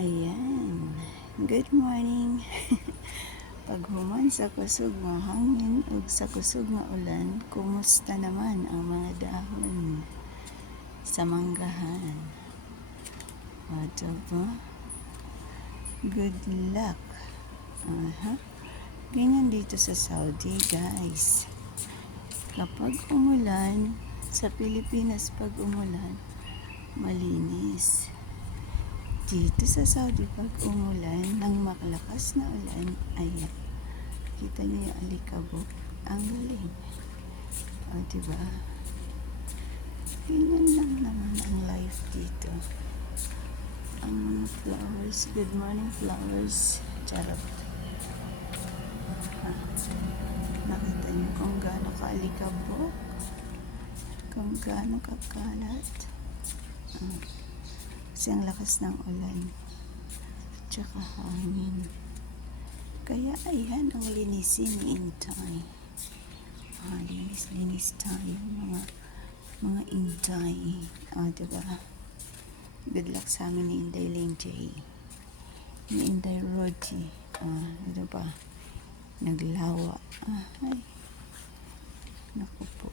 Ayan. Good morning. Paghuman sa kusog nga hangin ug sa kusog nga ulan, kumusta naman ang mga dahon sa manggahan? O, diba? Good luck. Ganyan dito sa Saudi, guys. Kapag umulan, sa Pilipinas pag umulan, malinis. Dito sa Saudi, pag umulan, ng makalakas na ulan, ayan, kita niyo yung alikabok, ang galing. O, diba? Ganyan lang naman ang life dito. Ang mga flowers, good morning flowers. Charot. Nakita niyo kung gaano kaalikabok, kung gaano kakalat. Kasi ang lakas ng ulan tsaka hangin, kaya ayan ang linisin ni Intay. Linis tayo mga Intay. Diba? Good luck sa amin ni Inday Linjay, ni Inday Roti. Diba? Naglawa. Ay, naku po.